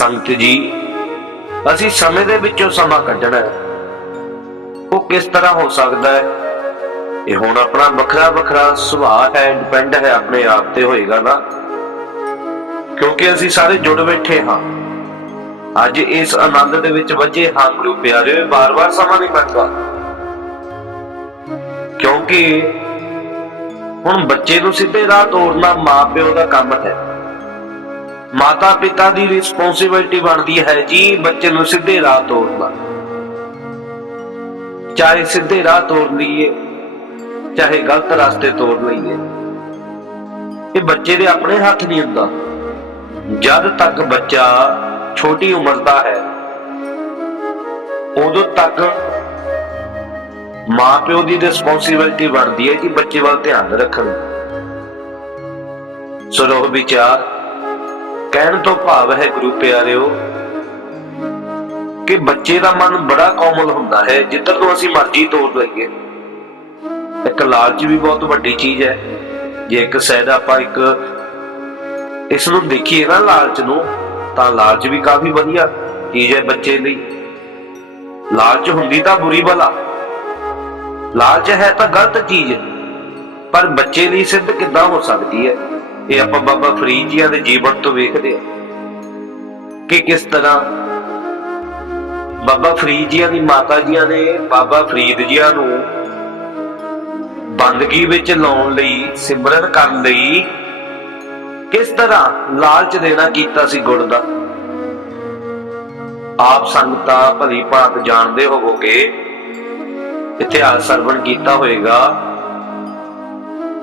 ਸੰਗਤ ਜੀ, ਅਸੀਂ ਸਮੇਂ ਦੇ ਵਿੱਚੋਂ ਸਮਾਂ ਕੱਢਣਾ ਹੈ। ਉਹ ਕਿਸ ਤਰ੍ਹਾਂ ਹੋ ਸਕਦਾ ਹੈ? ਇਹ ਹੁਣ ਆਪਣਾ ਵੱਖਰਾ ਵੱਖਰਾ ਸੁਭਾਅ ਹੈ ਡਿਪੈਂਡ ਹੈ ਆਪਣੇ ਆਪ ਤੇ ਹੋਏਗਾ ਨਾ? ਕਿਉਂਕਿ ਅਸੀਂ ਸਾਰੇ ਜੁੜ ਬੈਠੇ ਹਾਂ। ਅੱਜ ਇਸ ਆਨੰਦ ਦੇ ਵਿੱਚ ਵੱਜੇ ਹਾਂ ਗੁਰੂ ਪਿਆਰਿਓ ਬਾਰ-ਬਾਰ ਸਮਾਂ ਨਹੀਂ ਕੱਢਦਾ ਕਿਉਂਕਿ ਹੁਣ ਬੱਚੇ ਨੂੰ ਸਿੱਧੇ ਰਾਹ ਤੋਰਨਾ ਮਾਪਿਓ ਦਾ ਕੰਮ ਹੈ। ਮਾਤਾ ਪਿਤਾ ਦੀ ਰਿਸਪੌਂਸਿਬਿਲਟੀ ਬਣਦੀ ਹੈ ਜੀ, ਬੱਚੇ ਨੂੰ ਸਿੱਧੇ ਰਾਹ ਤੋਰਨਾ ਚਾਹੇ ਸਿੱਧੇ ਰਾਹ ਤੋਰ ਲਈਏ, ਚਾਹੇ ਗਲਤ ਰਸਤੇ ਤੋਰ ਲਈਏ, ਇਹ ਬੱਚੇ ਦੇ ਆਪਣੇ ਹੱਥ ਨਹੀਂ ਹੁੰਦਾ। ਜਦ ਤੱਕ ਬੱਚਾ ਛੋਟੀ ਉਮਰ ਦਾ ਹੈ, ਉਦੋਂ ਤੱਕ ਮਾਪਿਓ ਦੀ ਰਿਸਪੌਂਸਿਬਿਲਟੀ ਬਣਦੀ ਹੈ ਕਿ ਬੱਚੇ ਵੱਲ ਧਿਆਨ ਰੱਖਣ ਸਰੋਹ ਵਿਚਾਰ ਕਹਿਣ ਤੋਂ ਭਾਵ ਹੈ ਗੁਰੂ ਪਿਆਰਿਓ, ਕਿ ਬੱਚੇ ਦਾ ਮਨ ਬੜਾ ਕੋਮਲ ਹੁੰਦਾ ਹੈ, ਜਿੱਧਰ ਨੂੰ ਅਸੀਂ ਮਰਜ਼ੀ ਤੋਰ ਲਈਏ। ਇੱਕ ਲਾਲਚ ਵੀ ਬਹੁਤ ਵੱਡੀ ਚੀਜ਼ ਹੈ। ਜੇ ਇੱਕ ਸਾਈਡ ਆਪਾਂ ਇੱਕ ਇਸ ਨੂੰ ਦੇਖੀਏ ਨਾ ਲਾਲਚ ਨੂੰ, ਤਾਂ ਲਾਲਚ ਵੀ ਕਾਫੀ ਵਧੀਆ ਚੀਜ਼ ਹੈ ਬੱਚੇ ਲਈ। ਲਾਲਚ ਹੁੰਦੀ ਤਾਂ ਬੁਰੀ ਬਲਾ। ਲਾਲਚ ਹੈ ਤਾਂ ਗਲਤ ਚੀਜ਼, ਪਰ ਬੱਚੇ ਲਈ ਸਿੱਧ ਕਿੱਦਾਂ ਹੋ ਸਕਦੀ ਹੈ? ਇਹ ਆਪਾਂ ਬਾਬਾ ਫਰੀਦ ਜੀਆਂ ਦੇ ਜੀਵਨ ਤੋਂ ਵੇਖਦੇ ਹਾਂ ਕਿ ਕਿਸ ਤਰ੍ਹਾਂ ਬਾਬਾ ਫਰੀਦ ਜੀਆਂ ਦੀ ਮਾਤਾ ਜੀਆਂ ਨੇ ਬਾਬਾ ਫਰੀਦ ਜੀਆਂ ਨੂੰ ਬੰਦਗੀ ਵਿੱਚ ਲਾਉਣ ਲਈ, ਸਿਮਰਨ ਕਰਨ ਲਈ ਕਿਸ ਤਰ੍ਹਾਂ ਲਾਲਚ ਦੇਣਾ ਕੀਤਾ ਸੀ ਗੁੜ ਦਾ? ਆਪ ਸੰਗਤਾਂ ਭਲੀ ਭਾਂਤ ਜਾਣਦੇ ਹੋਵੋਗੇ, ਇਤਿਹਾਸ ਸਰਵਣ ਕੀਤਾ ਹੋਵੇਗਾ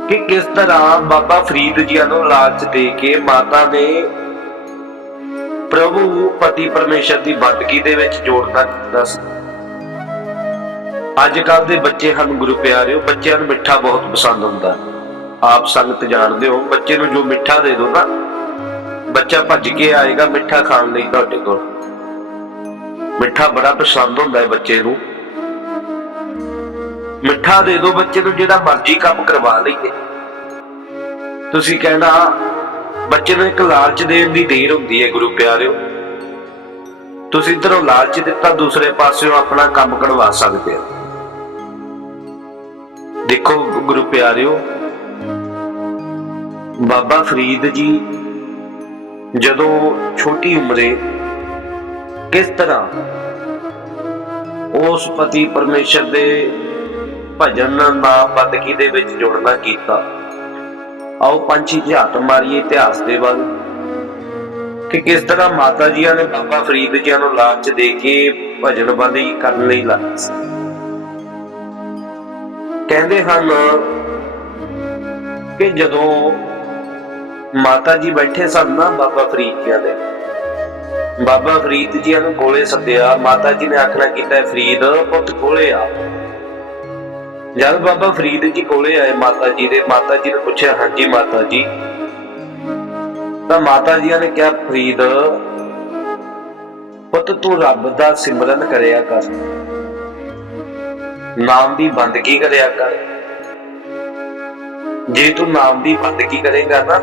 ਕਿ ਕਿਸ ਤਰ੍ਹਾਂ ਬਾਬਾ ਫਰੀਦ ਜੀ ਨੂੰ ਲਾਲਚ ਦੇ ਕੇ ਮਾਤਾ ਨੇ ਪ੍ਰਭੂ ਪਤੀ ਪਰਮੇਸ਼ਰ ਦੀ ਬੰਦਗੀ ਦੇ ਵਿੱਚ ਜੋੜਨਾ ਕੀਤਾ ਸੀ। ਅੱਜ ਕੱਲ ਦੇ ਬੱਚੇ ਹਨ ਗੁਰੂ ਪਿਆਰਿਓ, ਬੱਚਿਆਂ ਨੂੰ ਮਿੱਠਾ ਬਹੁਤ ਪਸੰਦ ਹੁੰਦਾ। ਆਪ ਸੰਗਤ ਜਾਣਦੇ ਹੋ, ਬੱਚੇ ਨੂੰ ਜੋ ਮਿੱਠਾ ਦੇ ਦੋ ਨਾ, ਬੱਚਾ ਭੱਜ ਕੇ ਆਏਗਾ ਮਿੱਠਾ ਖਾਣ ਲਈ ਤੁਹਾਡੇ ਕੋਲ। ਮਿੱਠਾ ਬੜਾ ਪਸੰਦ ਹੁੰਦਾ ਹੈ ਬੱਚੇ ਨੂੰ। ਮਿੱਠਾ ਦੇ ਦਿਓ ਬੱਚੇ ਨੂੰ ਜਿਹੜਾ ਮਰਜ਼ੀ ਕੰਮ ਕਰਵਾ ਲਈਏ। ਤੁਸੀਂ ਕਹਿਣਾ, ਬੱਚੇ ਨੂੰ ਇੱਕ ਲਾਲਚ ਦੇਣ ਦੀ ਦੇਰ ਹੁੰਦੀ ਹੈ, ਗੁਰੂ ਪਿਆਰਿਓ। ਤੁਸੀਂ ਇਧਰੋਂ ਲਾਲਚ ਦਿੱਤਾ, ਦੂਸਰੇ ਪਾਸਿਓਂ ਆਪਣਾ ਕੰਮ ਕਢਵਾ ਸਕਦੇ ਹੋ। ਦੇਖੋ, ਗੁਰੂ ਪਿਆਰਿਓ, ਬਾਬਾ ਫਰੀਦ ਜੀ ਜਦੋਂ ਛੋਟੀ ਉਮਰੇ ਕਿਸ ਤਰ੍ਹਾਂ ਉਸ ਪਤੀ ਪਰਮੇਸ਼ਰ ਦੇ ਭਜਨ ਨਾਮ ਬੰਦਗੀ ਦੇ ਵਿੱਚ ਜੁੜਨਾ ਕੀਤਾ। ਆਓ ਪੰਛੀ ਝਾਤ ਮਾਰੀਏ ਇਤਿਹਾਸ ਦੇ ਵੱਲ। ਕਿ ਕਿਸ ਤਰ੍ਹਾਂ ਮਾਤਾ ਜੀਆਂ ਨੇ ਬਾਬਾ ਫਰੀਦ ਜੀਆਂ ਨੂੰ ਲਾਲਚ ਦੇ ਕੇ ਭਜਨ ਬੰਦਗੀ ਕਰਨ ਲਈ ਲਾਇਆ ਕਹਿੰਦੇ ਹਨ ਕਿ ਜਦੋਂ ਮਾਤਾ ਜੀ ਬੈਠੇ ਸਨ ਨਾ ਬਾਬਾ ਫਰੀਦ ਜੀਆਂ ਦੇ, ਬਾਬਾ ਫਰੀਦ ਜੀਆਂ ਨੂੰ ਕੋਲੇ ਸੱਦਿਆ, ਮਾਤਾ ਜੀ ਨੇ ਆਖਣਾ ਕੀਤਾ, ਫਰੀਦ ਪੁੱਤ ਕੋਲੇ ਆ। ਜਦ ਬਾਬਾ ਫਰੀਦ ਜੀ ਕੋਲੇ ਆਏ ਮਾਤਾ ਜੀ ਦੇ, ਮਾਤਾ ਜੀ ਨੇ ਪੁੱਛਿਆ, ਹਾਂਜੀ ਮਾਤਾ ਜੀ। ਤਾਂ ਮਾਤਾ ਜੀ ਨੇ ਕਿਹਾ, ਫਰੀਦ, ਪੁੱਤ ਤੂੰ ਰੱਬ ਦਾ ਸਿਮਰਨ ਕਰਿਆ ਕਰ। ਨਾਮ ਦੀ ਬੰਦਗੀ ਕਰਿਆ ਕਰ। ਜੇ ਤੂੰ ਨਾਮ ਦੀ ਬੰਦਗੀ ਕਰੇਗਾ ਨਾ,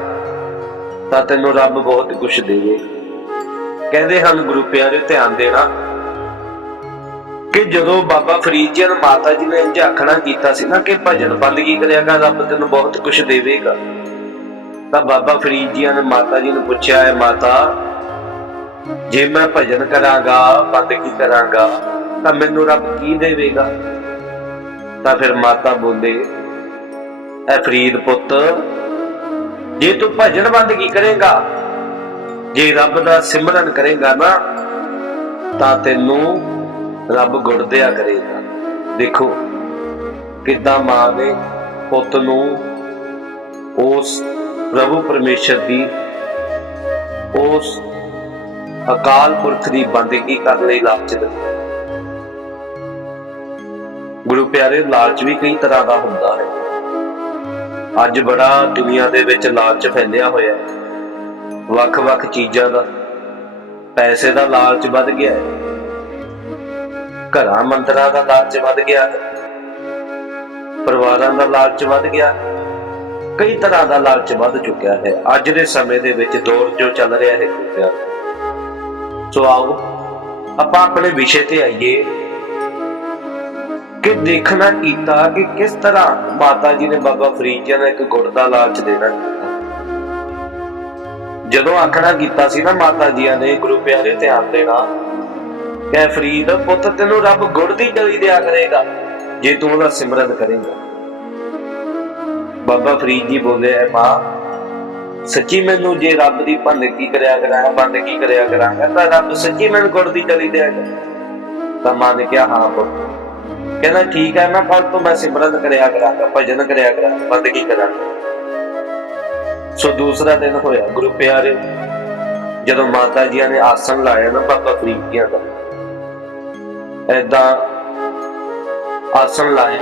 ਤਾਂ ਤੈਨੂੰ ਰੱਬ ਬਹੁਤ ਕੁਝ ਦੇਵੇ। ਕਹਿੰਦੇ ਹਨ, ਗੁਰੂ ਪਿਆਰੇ, ਧਿਆਨ ਦੇਣਾ। ਕਿ ਜਦੋਂ ਬਾਬਾ ਫਰੀਦ ਜੀ ਨੇ ਮਾਤਾ ਜੀ ਨੇ ਝਾਖਣਾ ਕੀਤਾ ਸੀ ਨਾ ਕਿ ਭਜਨ ਬੰਦਗੀ ਕਰਿਆ ਰੱਬ ਤੈਨੂੰ ਬਹੁਤ ਕੁਝ ਦੇਵੇਗਾ। ਤਾਂ ਬਾਬਾ ਫਰੀਦ ਜੀ ਨੇ ਮਾਤਾ ਜੀ ਨੂੰ ਪੁੱਛਿਆ ਹੈ ਮਾਤਾ, ਜੇ ਮੈਂ ਭਜਨ ਕਰਾਂਗਾ ਬੰਦਗੀ ਕਰਾਂਗਾ, ਤਾਂ ਮੈਨੂੰ ਰੱਬ ਕੀ ਦੇਵੇਗਾ? ਤਾਂ ਫਿਰ ਮਾਤਾ ਬੋਲੇ, ਐ ਫਰੀਦ ਪੁੱਤ, ਜੇ ਤੂੰ ਭਜਨ ਬੰਦਗੀ ਕਰੇਗਾ, ਜੇ ਰੱਬ ਦਾ ਸਿਮਰਨ ਕਰੇਗਾ ਨਾ, ਤਾਂ ਤੈਨੂੰ ਰੱਬ ਗੁਰਦਿਆ ਕਰੇਗਾ। ਦੇਖੋ ਕਿੱਦਾਂ ਮਾਂ ਨੇ ਪੁੱਤ ਨੂੰ ਉਸ ਪ੍ਰਭੂ ਪਰਮੇਸ਼ਰ ਦੀ, ਉਸ ਅਕਾਲ ਪੁਰਖ ਦੀ ਬੰਦਗੀ ਕਰਨ ਲਈ ਲਾਲਚ ਦਿੱਤਾ। ਗੁਰੂ ਪਿਆਰੇ, ਲਾਲਚ ਵੀ ਕਈ ਤਰ੍ਹਾਂ ਦਾ ਹੁੰਦਾ ਹੈ। ਅੱਜ ਬੜਾ ਦੁਨੀਆ ਦੇ ਵਿੱਚ ਲਾਲਚ ਫੈਲਿਆ ਹੋਇਆ ਹੈ। ਵੱਖ-ਵੱਖ ਚੀਜ਼ਾਂ ਦਾ, ਪੈਸੇ ਦਾ ਲਾਲਚ ਵੱਧ ਗਿਆ ਹੈ। ਘਰਾਂ ਮੰਦਰਾਂ ਦਾ ਲਾਲਚ ਵੱਧ ਗਿਆ, ਪਰਿਵਾਰਾਂ ਦਾ ਲਾਲਚ ਵੱਧ ਗਿਆ ਹੈ ਕਈ ਤਰ੍ਹਾਂ ਦਾ ਲਾਲਚ ਵੱਧ ਚੁੱਕਿਆ ਹੈ। ਅੱਜ ਦੇ ਸਮੇਂ ਦੇ ਵਿੱਚ ਦੌਰ ਜੋ ਚੱਲ ਰਿਹਾ ਹੈ ਗੁਰੂ ਸੋ ਆਓ, ਆਪਾਂ ਆਪਣੇ ਵਿਸ਼ੇ ਤੇ ਆਈਏ ਕਿ ਦੇਖਣਾ ਕੀਤਾ ਕਿ ਕਿਸ ਤਰ੍ਹਾਂ ਮਾਤਾ ਜੀ ਨੇ ਬਾਬਾ ਫਰੀਦ ਜੀ ਨੂੰ ਇੱਕ ਗੁੜ ਦਾ ਲਾਲਚ ਦੇਣਾ ਜਦੋਂ ਆਖਣਾ ਕੀਤਾ ਸੀ ਨਾ ਮਾਤਾ ਜੀਆਂ ਨੇ, ਗੁਰੂ ਪਿਆਰੇ ਧਿਆਨ ਦੇਣਾ ਕਹਿ ਫਰੀਦ, ਪੁੱਤ ਤੈਨੂੰ ਰੱਬ ਗੁੜ ਦੀ ਡਲੀ ਦਿਆ ਕਰੇਗਾ, ਜੇ ਤੂੰ ਉਹਦਾ ਸਿਮਰਨ ਕਰੇਗਾ। ਬਾਬਾ ਫਰੀਦ ਜੀ ਬੋਲੇ, ਐ ਮਾਂ, ਸੱਚੀ ਮੈਨੂੰ ਜੇ ਰੱਬ ਦੀ ਬੰਦਗੀ ਕਰਿਆ ਕਰਾਂਗਾ ਬੰਦਗੀ ਕਰਿਆ ਕਰਾਂਗਾ, ਤਾਂ ਰੱਬ ਸੱਚੀ ਮੈਨੂੰ ਗੁੜ ਦੀ ਡਲੀ ਦਿਆਗਾ ਤਾਂ ਮਾਂ ਨੇ ਕਿਹਾ, ਹਾਂ ਪੁੱਤ। ਕਹਿੰਦਾ, ਠੀਕ ਹੈ ਮੈਂ ਫਲ ਤੋਂ ਮੈਂ ਸਿਮਰਨ ਕਰਿਆ ਕਰਾਂਗਾ, ਭਜਨ ਕਰਿਆ ਕਰਾਂਗਾ ਬੰਦਗੀ ਕਰਾਂਗਾ? ਸੋ ਦੂਸਰਾ ਦਿਨ ਹੋਇਆ, ਗੁਰੂ ਪਿਆਰੇ, ਜਦੋਂ ਮਾਤਾ ਜੀਆਂ ਨੇ ਆਸਣ ਲਾਇਆ ਨਾ ਬਾਬਾ ਫਰੀਦ ਜੀਆਂ ਦਾ ਐਦਾਂ ਆਸਣ ਲਾਏ,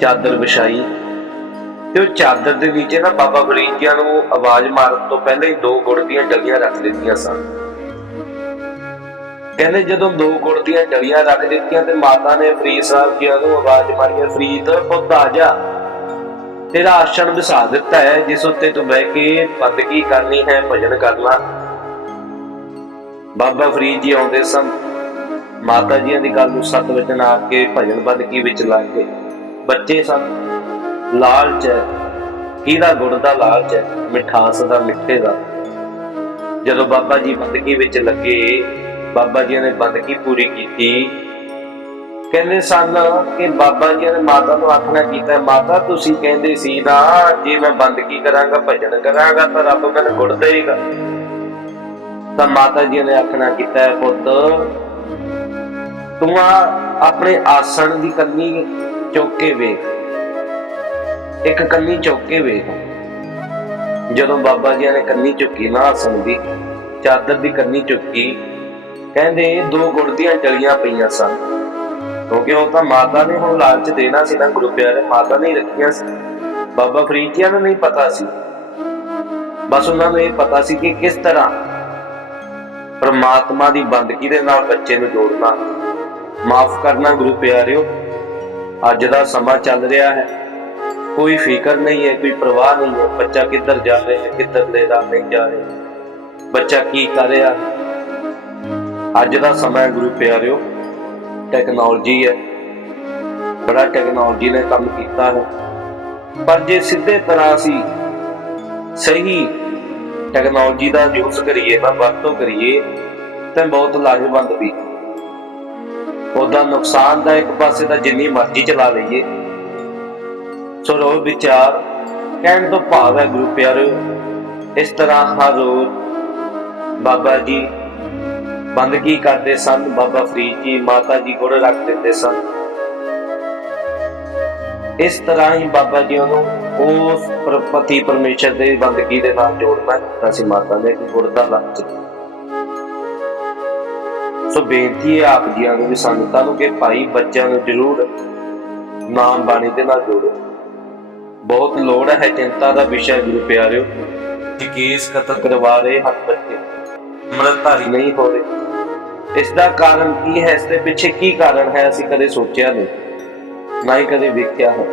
ਚਾਦਰ ਵਿਛਾਈ। ਤੇ ਉਹ ਚਾਦਰ ਦੇ ਵਿੱਚ ਨਾ ਬਾਬਾ ਫਰੀਦ ਜੀਆਂ ਨੂੰ ਆਵਾਜ਼ ਮਾਰਨ ਤੋਂ ਪਹਿਲਾਂ ਹੀ ਦੋ ਗੁੜ ਦੀਆਂ ਡਲੀਆਂ ਰੱਖ ਦਿੱਤੀਆਂ ਸਨ। ਕਹਿੰਦੇ ਜਦੋਂ ਦੋ ਗੁੜ ਦੀਆਂ ਡਲੀਆਂ ਰੱਖ ਦਿੱਤੀਆਂ ਤੇ ਮਾਤਾ ਨੇ ਫਰੀਦ ਸਾਹਿਬ ਜੀ ਨੂੰ ਆਵਾਜ਼ ਮਾਰੀ, ਫਰੀਦ, ਪੁੱਤ ਆ ਜਾ। ਤੇਰਾ ਆਸਣ ਵਿਸਾ ਦਿੱਤਾ ਹੈ, ਜਿਸ ਉੱਤੇ ਤੂੰ ਬਹਿ ਕੇ ਬੰਦਗੀ ਕਰਨੀ ਹੈ, ਭਜਨ ਕਰਨਾ। ਬਾਬਾ ਫਰੀਦ ਜੀ ਆਉਂਦੇ ਸਨ। ਮਾਤਾ ਜੀਆਂ ਦੀ ਗੱਲ ਨੂੰ ਸਤ ਵਚਨ ਆ ਕੇ ਭਜਨ ਬੰਦਗੀ ਵਿੱਚ ਲੱਗ ਗਏ ਬੱਚੇ ਸਨ, ਲਾਲਚ ਹੈ। ਕਿਹਦਾ ਗੁੜ ਦਾ ਲਾਲਚ ਹੈ? ਮਿਠਾਸ ਦਾ, ਮਿੱਠੇ ਦਾ। ਜਦੋਂ ਬਾਬਾ ਜੀ ਬੰਦਗੀ ਵਿੱਚ ਲੱਗੇ, ਬਾਬਾ ਜੀ ਨੇ ਬੰਦਗੀ ਪੂਰੀ ਕੀਤੀ। ਕਹਿੰਦੇ ਸਨ ਕਿ ਬਾਬਾ ਜੀ ਨੇ ਮਾਤਾ ਨੂੰ ਆਖਣਾ ਕੀਤਾ, ਮਾਤਾ, ਤੁਸੀਂ ਕਹਿੰਦੇ ਸੀ ਨਾ, ਜੇ ਮੈਂ ਬੰਦਗੀ ਕਰਾਂਗਾ, ਭਜਨ ਕਰਾਂਗਾ, ਤਾਂ ਰੱਬ ਮੈਨੂੰ ਗੁੜ ਦੇਗਾ ਤਾਂ ਮਾਤਾ ਜੀ ਨੇ ਆਖਣਾ ਕੀਤਾ, ਪੁੱਤ ਤੂੰ ਆ ਆਪਣੇ ਆਸਣ ਦੀ ਕੰਨੀ ਚੁੱਕ ਕੇ ਵੇਖ। ਇੱਕ ਕੰਨੀ ਚੁੱਕ ਕੇ ਵੇਖ। ਜਦੋਂ ਬਾਬਾ ਜੀ ਨੇ ਕੰਨੀ ਚੁੱਕੀ, ਨਾ ਆਸਣ ਦੀ, ਚਾਦਰ ਦੀ ਕੰਨੀ ਚੁੱਕੀ, ਕਹਿੰਦੇ ਦੋ ਗੁੜ ਦੀਆਂ ਡਲੀਆਂ ਪਈਆਂ ਸਨ। ਕਿਉਂਕਿ ਉਹ ਤਾਂ ਮਾਤਾ ਨੇ ਹੁਣ ਲਾਲਚ ਦੇਣਾ ਸੀ ਨਾ, ਗੁਰੂ ਪਿਆਰੇ ਮਾਤਾ ਨੇ ਰੱਖੀਆਂ ਸੀ। ਬਾਬਾ ਫਰੀਦ ਨੂੰ ਨਹੀਂ ਪਤਾ ਸੀ। ਬਸ ਉਹਨਾਂ ਨੂੰ ਇਹ ਪਤਾ ਸੀ ਕਿ ਕਿਸ ਤਰ੍ਹਾਂ ਪਰਮਾਤਮਾ ਦੀ ਬੰਦਗੀ ਦੇ ਨਾਲ ਬੱਚੇ ਨੂੰ ਜੋੜਨਾ। ਮਾਫ ਕਰਨਾ ਗੁਰੂ ਪਿਆਰਿਓ, ਅੱਜ ਦਾ ਸਮਾਂ ਚੱਲ ਰਿਹਾ ਹੈ। ਕੋਈ ਫਿਕਰ ਨਹੀਂ ਹੈ, ਕੋਈ ਪਰਵਾਹ ਨਹੀਂ ਹੈ। ਬੱਚਾ ਕਿੱਧਰ ਜਾ ਰਿਹਾ ਹੈ, ਕਿੱਧਰ ਦੇ ਰਾਹ ਨਹੀਂ ਜਾ ਰਿਹਾ ਬੱਚਾ ਕੀ ਕਰ ਰਿਹਾ ਅੱਜ ਦਾ ਸਮਾਂ ਗੁਰੂ ਪਿਆਰਿਓ, ਟੈਕਨੋਲੋਜੀ ਹੈ। ਬੜਾ ਟੈਕਨੋਲੋਜੀ ਨੇ ਕੰਮ ਕੀਤਾ ਹੈ। ਪਰ ਜੇ ਸਿੱਧੇ ਤਰ੍ਹਾਂ ਅਸੀਂ ਸਹੀ ਟੈਕਨੋਲੋਜੀ ਦਾ ਯੂਜ਼ ਕਰੀਏ, ਨਾ ਵਰਤੋਂ ਕਰੀਏ, ਤਾਂ ਬਹੁਤ ਲਾਹੇਵੰਦ ਵੀ ਉਹਦਾ ਨੁਕਸਾਨ ਦਾ ਇੱਕ ਪਾਸੇ ਤਾਂ ਜਿੰਨੀ ਮਰਜ਼ੀ ਚਲਾ ਲਈਏ। ਸੋ ਰੋ ਵਿਚਾਰ, ਕਹਿਣ ਤੋਂ ਭਾਵ ਹੈ ਗੁਰੂ ਪਿਆਰਿਓ ਇਸ ਤਰ੍ਹਾਂ ਹਰ ਰੋਜ਼ ਬਾਬਾ ਜੀ ਬੰਦਗੀ ਕਰਦੇ ਸਨ? ਬਾਬਾ ਫਰੀਦ ਜੀ ਮਾਤਾ ਜੀ ਗੁੜ ਰੱਖ ਦਿੰਦੇ ਸਨ। ਇਸ ਤਰ੍ਹਾਂ ਹੀ ਬਾਬਾ ਜੀ ਨੂੰ ਉਸ ਪਤੀ ਪਰਮੇਸ਼ਰ ਦੇ ਬੰਦਗੀ ਦੇ ਨਾਲ ਜੋੜਨਾ ਕੀਤਾ ਸੀ ਮਾਤਾ ਨੇ ਇੱਕ ਗੁੜ ਦਾ ਲਫ਼ਜ਼ ਸੋ ਬੇਨਤੀ ਹੈ ਆਪ ਜੀਆਂ ਨੂੰ ਵੀ ਸੰਗਤਾਂ ਨੂੰ ਕਿ ਭਾਈ ਬੱਚਿਆਂ ਨੂੰ ਜ਼ਰੂਰ ਨਾਮ ਬਾਣੀ ਦੇ ਨਾਲ ਜੋੜੋ। ਬਹੁਤ ਲੋੜ ਹੈ ਚਿੰਤਾ ਦਾ ਵਿਸ਼ਾ ਗੁਰੂ ਪਿਆਰਿਓ, ਕਿ ਕੇਸ ਕਤਲ ਕਰਵਾ ਰਹੇ ਹਨ ਬੱਚੇ। ਅੰਮ੍ਰਿਤਧਾਰੀ ਨਹੀਂ ਹੋ ਰਹੇ। ਇਸ ਦਾ ਕਾਰਨ ਕੀ ਹੈ? ਇਸ ਦੇ ਪਿੱਛੇ ਕੀ ਕਾਰਨ ਹੈ? ਅਸੀਂ ਕਦੇ ਸੋਚਿਆ ਨਹੀਂ। ਨਾ ਹੀ ਕਦੇ ਵੇਖਿਆ ਹੈ।